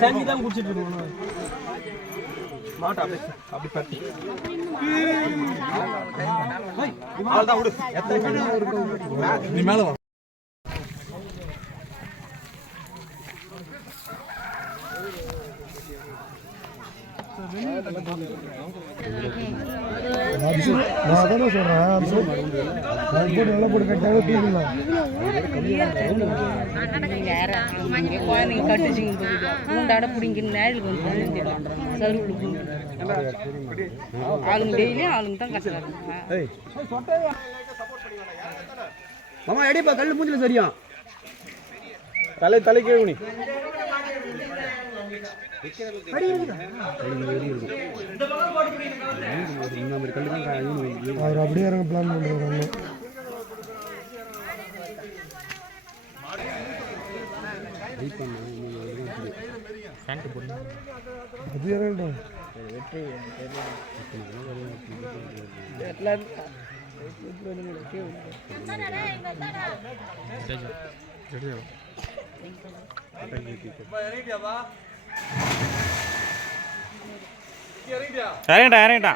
தண்ணி தான் குடிச்சிட்டு இருக்கணும் மாட்டா அப்படி நீ மேல வா. நான் அதானே சொல்கிறேன் போட்டு நல்லா போட்டு கட்டாக தூக்கலாம் இங்கே குழந்தைங்க கட்டுச்சிங்க வந்து ஆளுங்க டெய்லியும் ஆளுங்க தான் கஷ்டம் மாமா எடிப்பா மூஞ்சில சரியா தலை தலை கேவுனி அவர் அப்படியே இறங்க பிளான் பண்ணுறாரு வெற்றி இறங்கிட்டா இறங்கிட்டா.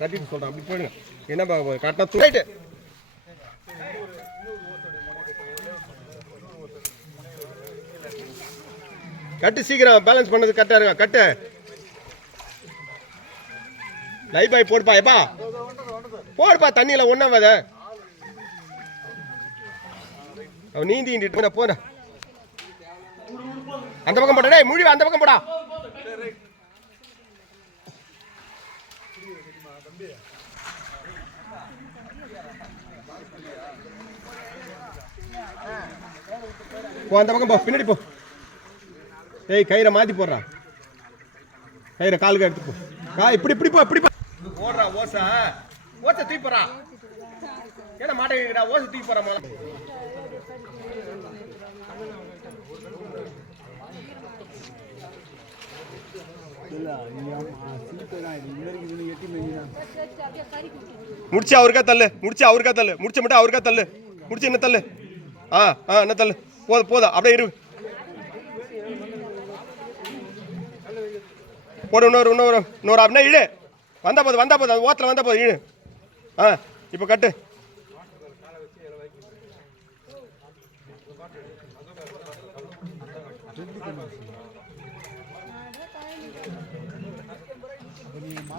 கட்டிட்டு சொல்றேன் அப்படி போயிடுங்க என்ன பார்க்க போகுது கரெக்டாக தூக்கிட்டு கட்டு சீக்கிரம் பேலன்ஸ் பண்ணது கரெக்டாக இருங்க கட்டு. லைஃப் பாய் போடுப்பா எப்பா போடுப்பா தண்ணியில் ஒன்றாவத அவன் நீந்திட்டு போன போன அந்த பக்கம் போடா டேய் முழி அந்த பக்கம் போடா. போ அந்த பக்கம் போ பின்னாடி போ. ஏய் கயிறை மாத்தி போடுறா. கயிறை காலுக்கு எடுத்து போ. கா இப்படி இப்படி போ இப்படி போ. ஓடுறா ஓசா. ஓசை தூக்கி போறா ஏன்னா மாட்டேங்கிறா ஓசை தூக்கி போறா முடிச்சு அவருக்கா தள்ளு. முடிச்சு அவருக்கா தள்ளு. முடிச்சு மட்டும் அவருக்கா தள்ளு. முடிச்சு என்ன தள்ளு? ஆ ஆ என்ன தள்ளு? போதும் போதும். அப்படியே இரு. போடு இன்னொரு இன்னொரு இன்னொரு அப்படின்னா இழு. வந்தால் போதும் வந்தால் போதும். அது ஓத்தில் வந்தால் போதும். இழு. ஆ இப்போ கட்டு.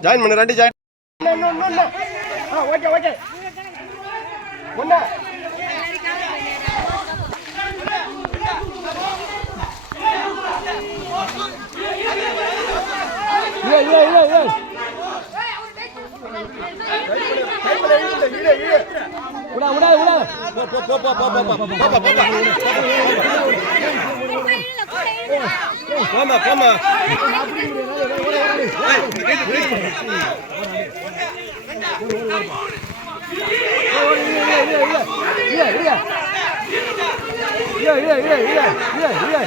ஜாயின் பண்ணு ரெண்டு ஜாயின் ஆ ஓகே ஓகே ஒண்ணா போ போ போ போ போ போ போ போ போ போமா போமா மேல இரு மேல இரு மேல இரு மேல இரு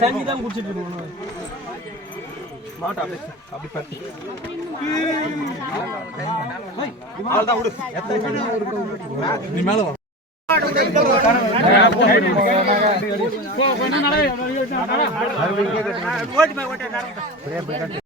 தண்ணி தான் குடிச்சிட்டு இருக்கோம் மாட்டா